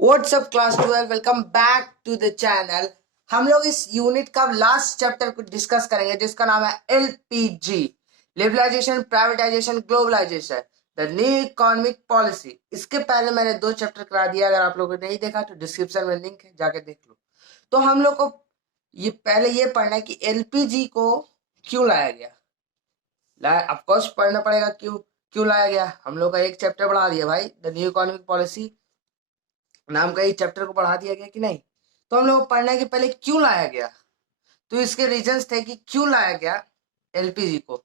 WhatsApp class 12, welcome back to the channel. हम लोग इस यूनिट का लास्ट चैप्टर को डिस्कस करेंगे जिसका नाम है LPG, liberalisation, privatisation, globalisation, the new economic policy. इसके पहले मैंने 2 चैप्टर करा दिया, अगर आप लोगों ने नहीं देखा तो डिस्क्रिप्शन में लिंक है, जाके देख लो। तो हम लोग को ये पहले ये पढ़ना है कि एलपीजी को क्यों लाया गया। ऑफकोर्स पढ़ना पड़ेगा क्यों क्यों लाया गया। हम लोग का एक चैप्टर बढ़ा दिया भाई, द न्यू इकोनॉमिक पॉलिसी नाम का एक चैप्टर को बढ़ा दिया गया कि नहीं। तो हम लोग को पढ़ना है कि पहले क्यों लाया गया। तो इसके रीजंस थे कि क्यों लाया गया एलपीजी को।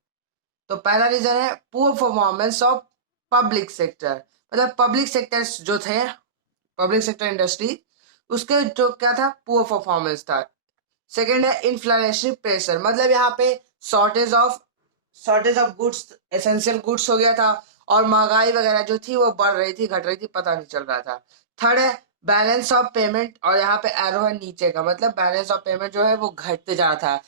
तो पहला रीजन है poor performance of public sector, मतलब पब्लिक सेक्टर जो थे, पब्लिक सेक्टर इंडस्ट्री, उसके जो क्या था, पुअर परफॉर्मेंस था। सेकेंड है इन्फ्लेशनरी प्रेशर, मतलब यहाँ पे shortage of goods, essential goods हो गया था, और महंगाई वगैरह जो थी वो बढ़ रही थी, घट रही थी, पता नहीं चल रहा था। थर्ड है बैलेंस ऑफ पेमेंट, और यहाँ पे एरो है नीचे का, मतलब बैलेंस ऑफ पेमेंट जो है वो घटते जा रहा था।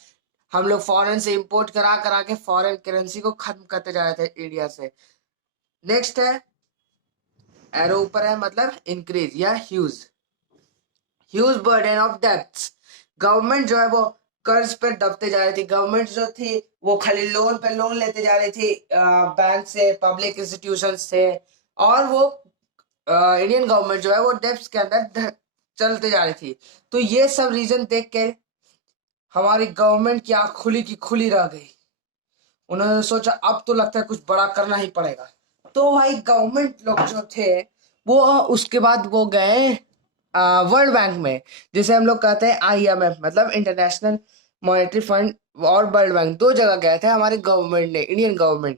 हम लोग फॉरेन से इंपोर्ट करा करा के फॉरेन करेंसी को खत्म करते जा रहे थे इंडिया से। नेक्स्ट है एरो ऊपर है, मतलब इंक्रीज या huge burden of debts, government जो है वो कर्ज पे दबते जा रही थी। गवर्नमेंट जो थी वो खाली लोन पे लोन लेते जा रही थी बैंक से, पब्लिक इंस्टीट्यूशन से, और वो इंडियन गवर्नमेंट जो है वो डेब्ट्स के अंदर चलते जा रही थी। तो ये सब रीजन देख के हमारी गवर्नमेंट की आंख खुली की खुली रह गई। उन्होंने सोचा अब तो लगता है कुछ बड़ा करना ही पड़ेगा। तो भाई गवर्नमेंट लोग जो थे वो उसके बाद वो गए वर्ल्ड बैंक में, जिसे हम लोग कहते हैं आईएमएफ, मतलब इंटरनेशनल मॉनेटरी फंड, और वर्ल्ड बैंक, 2 जगह गए थे हमारी गवर्नमेंट ने, इंडियन गवर्नमेंट।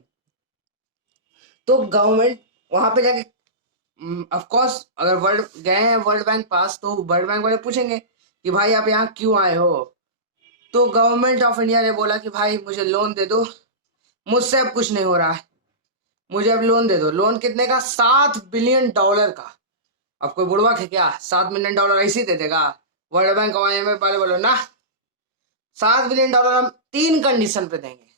तो गवर्नमेंट वहां पे जाके, ऑफ कोर्स अगर वर्ल्ड गए हैं वर्ल्ड बैंक पास, तो वर्ल्ड बैंक वाले पूछेंगे कि भाई आप यहाँ क्यों आए हो। तो गवर्नमेंट ऑफ इंडिया ने बोला कि भाई मुझे लोन दे दो, मुझसे अब कुछ नहीं हो रहा है, मुझे अब लोन दे दो। लोन कितने का? $7 बिलियन का। अब कोई बुढ़वा है क्या $7 मिलियन ऐसे ही दे देगा? वर्ल्ड बैंक और आईएमएफ वाले बोलो ना, $7 बिलियन हम 3 कंडीशन पे देंगे।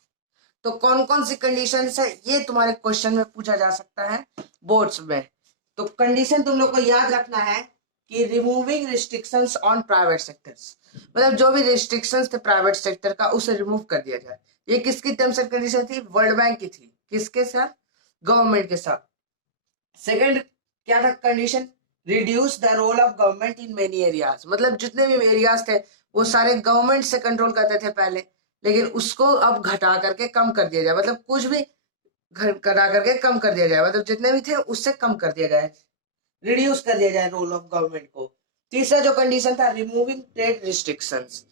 तो कौन कौन सी कंडीशन है ये तुम्हारे क्वेश्चन में पूछा जा सकता है बोर्ड्स में। तो कंडीशन तुम लोग को याद रखना है कि removing restrictions on private sectors, मतलब जो भी रिस्ट्रिक्शंस थे प्राइवेट सेक्टर का उसे रिमूव कर दिया जाए। ये किसकी टर्म्स एंड कंडीशन थी? वर्ल्ड बैंक की थी। किसके साथ? गवर्नमेंट के साथ। सेकंड क्या था condition? Reduce the role of government in many areas, मतलब जितने भी एरियाज थे वो सारे गवर्नमेंट से कंट्रोल करते थे पहले, लेकिन उसको अब घटा करके कम कर दिया जाए, मतलब कुछ भी घटा करके कम कर दिया जाए, मतलब जितने भी थे उससे कम कर दिया जाए, रिड्यूस कर दिया जाए रोल ऑफ गवर्नमेंट को। तीसरा जो कंडीशन था, removing trade restrictions,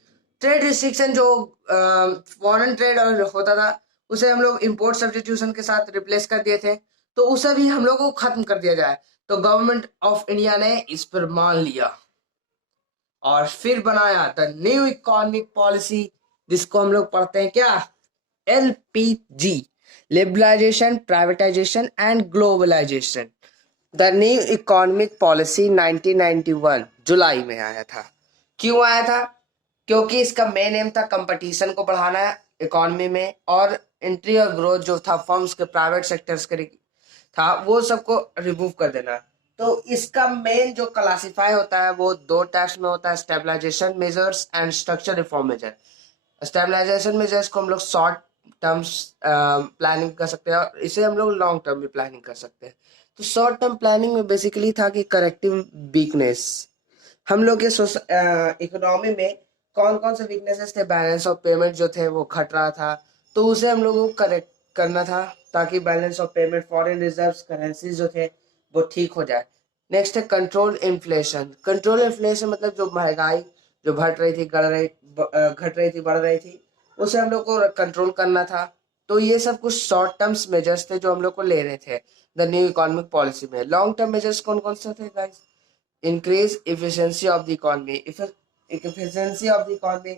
trade restriction जो फॉरेन ट्रेड होता था उसे हम लोग इंपोर्ट सब्स्टिट्यूशन के साथ रिप्लेस कर दिए थे, तो उसे भी हम लोग को खत्म कर दिया जाए। तो गवर्नमेंट ऑफ इंडिया ने इस पर मान लिया और फिर बनाया द न्यू इकोनॉमिक पॉलिसी, जिसको हम लोग पढ़ते हैं क्या? LPG, liberalisation, privatisation and globalisation. The new economic policy 1991 जुलाई में आया था। क्यों आया था? क्योंकि इसका मेन एम था कंपटीशन को बढ़ाना इकोनॉमी में, और एंट्री और ग्रोथ जो था फर्म्स के, प्राइवेट सेक्टर्स के था, वो सबको रिमूव कर देना। तो इसका मेन जो क्लासिफाई होता है वो 2 टाइप्स में होता है, stabilisation measures and structure reform measure. Stabilisation measures को हम लोग शॉर्ट टर्म्स प्लानिंग कर सकते हैं, और इसे हम लोग लॉन्ग टर्म में प्लानिंग कर सकते हैं। तो शॉर्ट टर्म प्लानिंग में बेसिकली था कि करेक्टिव वीकनेस, हम लोग के इकोनॉमी में कौन कौन से वीकनेसेस थे, बैलेंस ऑफ पेमेंट जो थे वो घट रहा था, तो उसे हम लोगों को करेक्ट करना था, ताकि balance of payment, foreign reserves, currencies जो थे वो ठीक हो जाए। नेक्स्ट है कंट्रोल इन्फ्लेशन। कंट्रोल इन्फ्लेशन मतलब जो महंगाई जो घट रही थी, घट रही थी, बढ़ रही थी, उसे हम लोग को कंट्रोल करना था। तो ये सब कुछ शॉर्ट टर्म्स मेजर्स थे जो हम लोग को ले रहे थे द न्यू इकोनॉमिक पॉलिसी में। लॉन्ग टर्म मेजर्स कौन कौन से थे guys? Increase efficiency of the economy, efficiency of the economy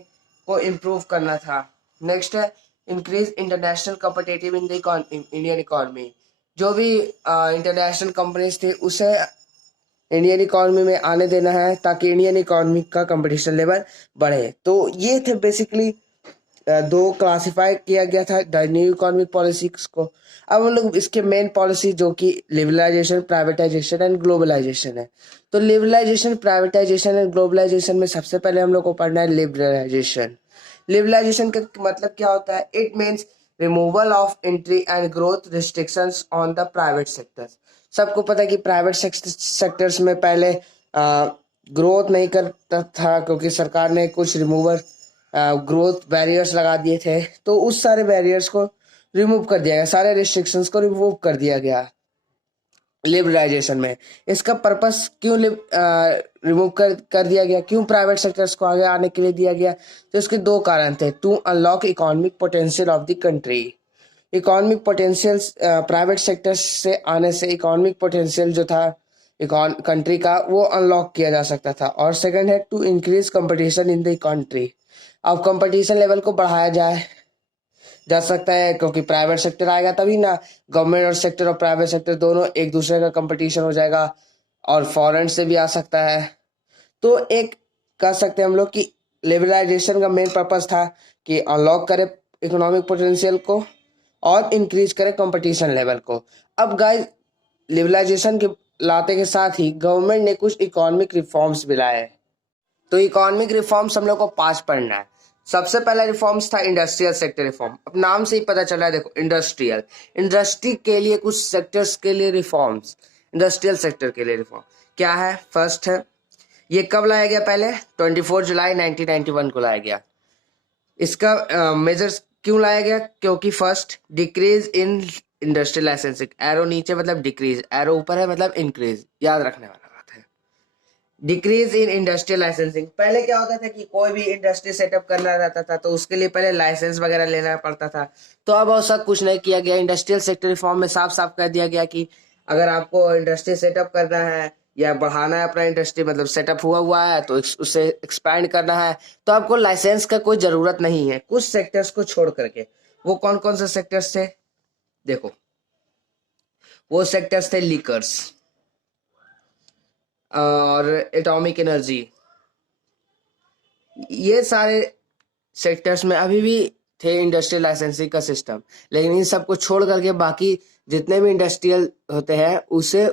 को इम्प्रूव करना था। नेक्स्ट है increase international competitive in the Indian economy, जो भी इंटरनेशनल कंपनीज थी उसे इंडियन इकोनॉमी में आने देना है, ताकि इंडियन इकोनॉमी का कंपटीशन लेवल बढ़े। तो ये थे बेसिकली दो क्लासिफाई किया गया था द न्यू इकोनॉमिक पॉलिसीज को। अब हम लोग इसके मेन पॉलिसी जो कि लिबरलाइजेशन, प्राइवेटाइजेशन एंड ग्लोबलाइजेशन है। तो लिबरलाइजेशन, प्राइवेटाइजेशन एंड ग्लोबलाइजेशन में सबसे पहले हम लोग को पढ़ना है लिबरलाइजेशन। लिबरलाइजेशन का मतलब क्या होता है? It means removal of entry and growth restrictions on the private sectors. सबको पता है कि प्राइवेट सेक्टर्स में पहले ग्रोथ नहीं करता था क्योंकि सरकार ने कुछ रिमूवर ग्रोथ बैरियर्स लगा दिए थे। तो उस सारे बैरियर्स को रिमूव कर दिया गया, सारे रिस्ट्रिक्शंस को रिमूव कर दिया गया लिबरलाइजेशन में। इसका पर्पस क्यों रिमूव कर दिया गया, क्यों प्राइवेट सेक्टर्स को आगे आने के लिए दिया गया? तो इसके दो कारण थे। To unlock economic potential of the country. Economic potential private sector से आने से इकोनॉमिक पोटेंशियल जो था कंट्री का वो अनलॉक किया जा सकता था। और सेकंड है to increase competition in the country. अब कंपटीशन लेवल को बढ़ाया जा सकता है क्योंकि प्राइवेट सेक्टर आएगा तभी ना। गवर्नमेंट और सेक्टर और प्राइवेट सेक्टर दोनों एक दूसरे का कंपटीशन हो जाएगा और फॉरेन से भी आ सकता है। तो एक कह सकते हैं हम लोग कि लिबरलाइजेशन का मेन पर्पस था कि अनलॉक करे इकोनॉमिक पोटेंशियल को और इंक्रीज करे कंपटीशन लेवल को। अब गाइस, लिबरलाइजेशन के लाते के साथ ही गवर्नमेंट ने कुछ इकोनॉमिक रिफॉर्म्स भी लाए। तो इकोनॉमिक रिफॉर्म्स हम लोग को 5 पढ़ना है। सबसे पहला रिफॉर्म्स था इंडस्ट्रियल सेक्टर रिफॉर्म। अब नाम से ही पता चला है, देखो इंडस्ट्रियल, इंडस्ट्री के लिए कुछ सेक्टर्स के लिए रिफॉर्म्स। इंडस्ट्रियल सेक्टर के लिए रिफॉर्म क्या है? फर्स्ट है, ये कब लाया गया? पहले 24 जुलाई 1991 को लाया गया। इसका मेजर्स क्यों लाया गया? क्योंकि first, decrease in industrial licensing. Arrow नीचे मतलब डिक्रीज, एरो ऊपर है मतलब इंक्रीज, याद रखने वाला बात है। डिक्रीज इन इंडस्ट्रियल लाइसेंसिंग, पहले क्या होता था कि कोई भी इंडस्ट्री सेटअप करना रहता था तो उसके लिए पहले लाइसेंस वगैरह लेना पड़ता था। तो अब ऐसा कुछ नहीं किया गया। इंडस्ट्रियल सेक्टर रिफॉर्म में साफ साफ कह दिया गया कि अगर आपको इंडस्ट्री सेटअप करना है या बढ़ाना है अपना इंडस्ट्री, मतलब सेटअप हुआ है तो उसे एक्सपैंड करना है, तो आपको लाइसेंस का कोई जरूरत नहीं है, कुछ सेक्टर्स को छोड़ करके। वो कौन कौन से सेक्टर्स थे? देखो, वो सेक्टर्स थे लीकर्स और एटॉमिक एनर्जी। ये सारे सेक्टर्स में अभी भी थे इंडस्ट्रियल लाइसेंसिंग का सिस्टम, लेकिन इन सबको छोड़ करके बाकी जितने भी इंडस्ट्रियल होते हैं उसे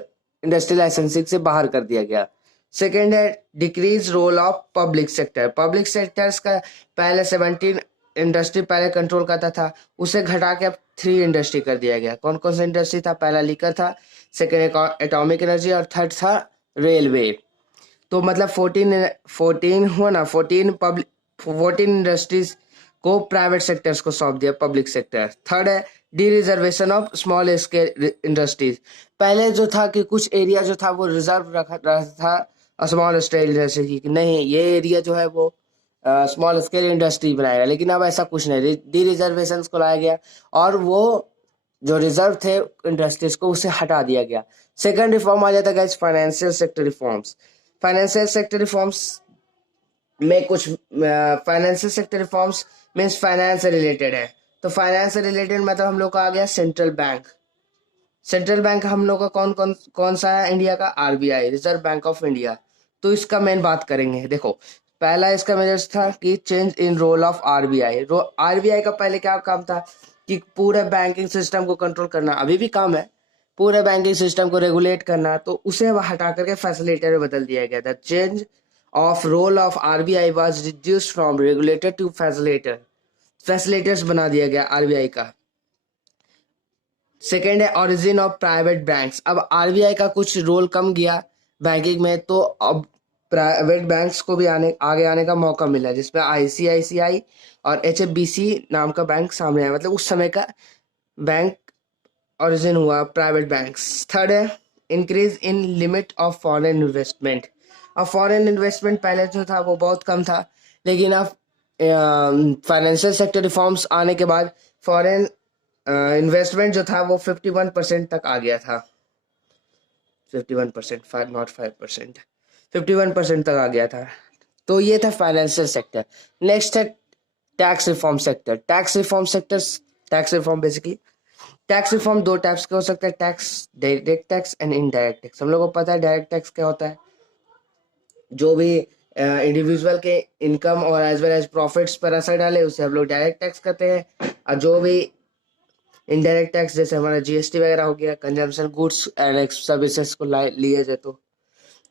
इंडस्ट्रियल लाइसेंसिंग से बाहर कर दिया गया। सेकेंड है decrease role of public sector. Public sectors का पहले 17 इंडस्ट्री पहले कंट्रोल करता था, उसे घटा के अब 3 इंडस्ट्री कर दिया गया। कौन कौन सा इंडस्ट्री था? पहला लीकर था, सेकेंड एटॉमिक एनर्जी और थर्ड था रेलवे। तो मतलब 14 हुआ ना, 14 इंडस्ट्रीज को प्राइवेट सेक्टर्स को सौंप दिया, पब्लिक सेक्टर। थर्ड है D reservation of small scale industries. पहले जो था कि कुछ एरिया जो था वो रिजर्व रखा था स्मॉल स्केल इंडस्ट्री की, नहीं ये एरिया जो है वो स्मॉल स्केल इंडस्ट्री बनाएगा। लेकिन अब ऐसा कुछ नहीं, डी रिजर्वेशन को लाया गया और वो जो रिजर्व थे इंडस्ट्रीज को उसे हटा दिया गया। सेकंड रिफॉर्म आ जाता है financial sector reforms. Financial sector reforms में कुछ financial sector reforms means finance से रिलेटेड है। तो फाइनेंस से रिलेटेड मतलब हम लोग का आ गया सेंट्रल बैंक। सेंट्रल बैंक हम लोग का कौन सा है इंडिया का? RBI, reserve bank of India. तो इसका मेन बात करेंगे। देखो, पहला इसका मेजर्स था कि change in role of RBI. RBI का पहले क्या काम था कि पूरे बैंकिंग सिस्टम को कंट्रोल करना, अभी भी काम है, पूरे बैंकिंग सिस्टम को रेगुलेट करना। तो उसे हटा करके फैसिलिटेटर में बदल दिया गया था। Change of role of RBI was reduced from regulator to facilitator. Facilitators बना दिया गया आरबीआई का। सेकेंड है ओरिजिन ऑफ प्राइवेट बैंक्स। अब आरबीआई का कुछ रोल कम गया बैंकिंग में, तो अब प्राइवेट बैंक्स को भी आगे आने का मौका मिला, जिसमें आईसीआईसीआई और एचएफबीसी नाम का बैंक सामने आया। मतलब उस समय का बैंक ओरिजिन हुआ प्राइवेट बैंक्स। थर्ड है increase in limit of foreign investment. अब फॉरेन इन्वेस्टमेंट पहले जो था वो बहुत कम था, लेकिन अब फाइनेंशियल सेक्टर रिफॉर्म्स आने के बाद फॉरेन इन्वेस्टमेंट जो था वो 51% तक आ गया था। 51%, 5 नॉट 5%, 51% तक आ गया था। तो ये था फाइनेंशियल सेक्टर। नेक्स्ट है tax reform sector. Tax reform basically tax reform 2 types के हो सकता है, tax direct tax and indirect tax. हम लोग को पता है डायरेक्ट टैक्स क्या होता है, जो भी इंडिविजुअल के इनकम और एज वेल एज प्रॉफिट्स पर असर डाले उसे हम लोग डायरेक्ट टैक्स करते हैं। और जो भी इनडायरेक्ट टैक्स जैसे हमारा जीएसटी वगैरह हो गया, कंजम्पशन गुड्स एंड सर्विसेज को लिए जाए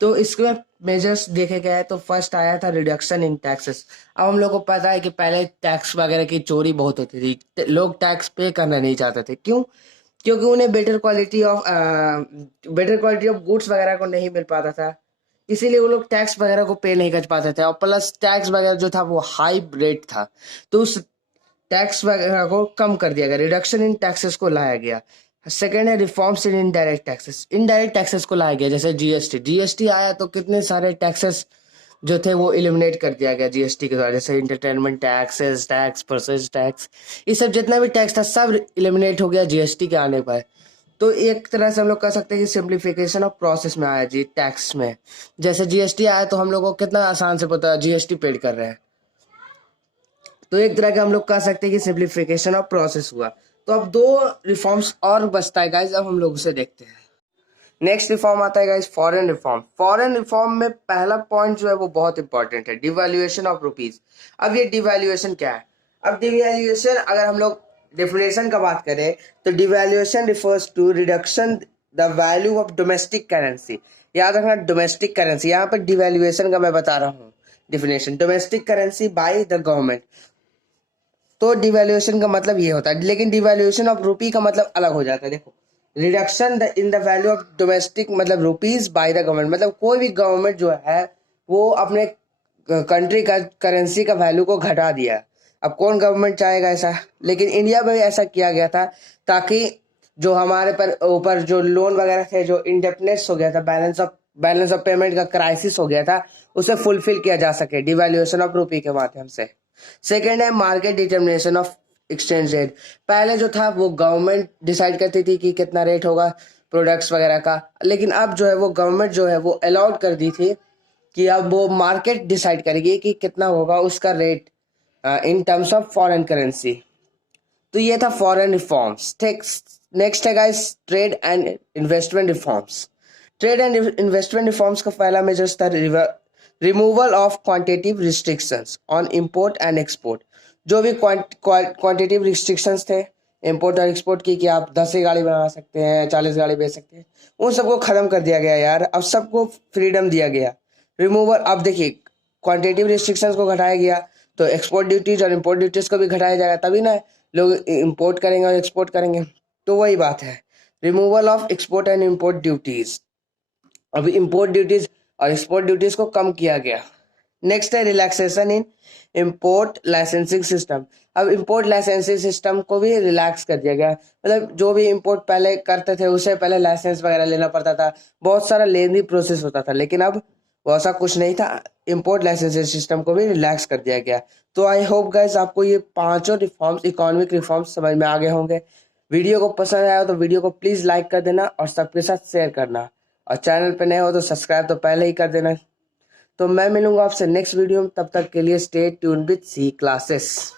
तो इसके मेजर्स देखे गए तो फर्स्ट आया था रिडक्शन इन टैक्सेस। अब हम लोग को पता है कि पहले टैक्स वगैरह की चोरी बहुत होती थी, लोग टैक्स पे करना नहीं चाहते थे। क्यों? क्योंकि उन्हें बेटर क्वालिटी ऑफ गुड्स वगैरह को नहीं मिल पाता था, इसीलिए वो लोग टैक्स वगैरह को पे नहीं कर पाते थे। और प्लस टैक्स वगैरह जो था वो हाई रेट था, तो उस टैक्स वगैरह को कम कर दिया गया, रिडक्शन इन टैक्सेस को लाया गया। सेकेंड है रिफॉर्म्स इन इनडायरेक्ट टैक्सेस को लाया गया, जैसे जीएसटी आया तो कितने सारे टैक्सेस जो थे वो इलिमिनेट कर दिया गया जीएसटी के द्वारा, जैसे entertainment taxes tax, purchase tax, ये सब जितना भी टैक्स था सब इलिमिनेट हो गया जीएसटी के आने पर। तो एक तरह से हम लोग कह सकते हैं कि सिंप्लीफिकेशन ऑफ प्रोसेस में आया जी टैक्स में। जैसे जीएसटी आया तो हम लोग को कितना आसान से पता है जीएसटी पेड कर रहे हैं, तो एक तरह का हम लोग कह सकते हैं कि सिंप्लीफिकेशन ऑफ प्रोसेस हुआ। तो अब दो रिफॉर्म्स और बचता है गाइज, अब हम लोग उसे देखते हैं। नेक्स्ट रिफॉर्म आता है guys foreign reform. Foreign reform में पहला पॉइंट जो है वो बहुत इंपॉर्टेंट है, डिवैल्यूएशन ऑफ रुपीज। अब ये डिवैल्यूएशन क्या है? अब डिवैल्यूएशन अगर हम लोग डेफिनेशन का बात करें तो devaluation refers to reduction the value of domestic currency. याद रखना डोमेस्टिक करेंसी, यहाँ पर डिवैल्यूएशन का मैं बता रहा हूँ definition, domestic currency by the government. तो डिवैल्यूएशन का मतलब ये होता है, लेकिन डिवैल्यूएशन ऑफ रुपी का मतलब अलग हो जाता है। देखो, reduction in the value of domestic मतलब रुपीज बाय द गवर्नमेंट, मतलब कोई भी गवर्नमेंट जो है वो अपने कंट्री का करेंसी का वैल्यू को घटा दिया। अब कौन गवर्नमेंट चाहेगा ऐसा? लेकिन इंडिया में भी ऐसा किया गया था ताकि जो हमारे पर ऊपर जो लोन वगैरह थे, जो इंडेप्टनेस हो गया था, बैलेंस ऑफ पेमेंट का क्राइसिस हो गया था, उसे फुलफिल किया जा सके डिवैल्यूएशन ऑफ रुपी के माध्यम से। सेकेंड है market determination of exchange rate. पहले जो था वो गवर्नमेंट डिसाइड करती थी कि कितना रेट होगा प्रोडक्ट्स वगैरह का, लेकिन अब जो है वो गवर्नमेंट जो है वो अलाउड कर दी थी कि अब वो मार्केट डिसाइड करेगी कि कितना होगा उसका rate in terms of foreign currency. तो ये था फॉरेन रिफॉर्म्स। नेक्स्ट है guys trade and investment reforms. Trade and investment reforms का पहला मेजर था removal of quantitative restrictions on import and export. जो भी क्वांटिटेटिव रिस्ट्रिक्शंस थे इंपोर्ट और एक्सपोर्ट की, कि आप 10 ही गाड़ी बना सकते हैं, 40 गाड़ी बेच सकते हैं, उन सबको खत्म कर दिया गया यार। अब सबको फ्रीडम दिया गया, रिमूवल। अब देखिए क्वांटिटेटिव रिस्ट्रिक्शंस को घटाया गया तो एक्सपोर्ट ड्यूटीज और इंपोर्ट ड्यूटीज को भी घटाया जाएगा, तभी ना लोग इंपोर्ट करेंगे और एक्सपोर्ट करेंगे। तो वही बात है, removal of export and import duties. अभी इंपोर्ट ड्यूटीज और एक्सपोर्ट ड्यूटीज को कम किया गया। नेक्स्ट है रिलैक्सेशन इन इंपोर्ट लाइसेंसिंग सिस्टम। अब इंपोर्ट लाइसेंसिंग सिस्टम को भी रिलैक्स कर दिया गया, मतलब जो भी इंपोर्ट पहले करते थे उसे पहले लाइसेंस वगैरह लेना पड़ता था, बहुत सारा लेंदी प्रोसेस होता था, लेकिन अब वैसा कुछ नहीं था, इंपोर्ट लाइसेंसिंग सिस्टम को भी रिलैक्स कर दिया गया। तो आई होप गाइस आपको ये पांचों रिफॉर्म्स, इकोनॉमिक रिफॉर्म्स समझ में आ गए होंगे। वीडियो को पसंद आया तो वीडियो को प्लीज लाइक कर देना और सबके साथ शेयर करना, और चैनल पे नए हो तो सब्सक्राइब तो पहले ही कर देना। तो मैं मिलूंगा आपसे नेक्स्ट वीडियो में, तब तक के लिए stay tune with C classes.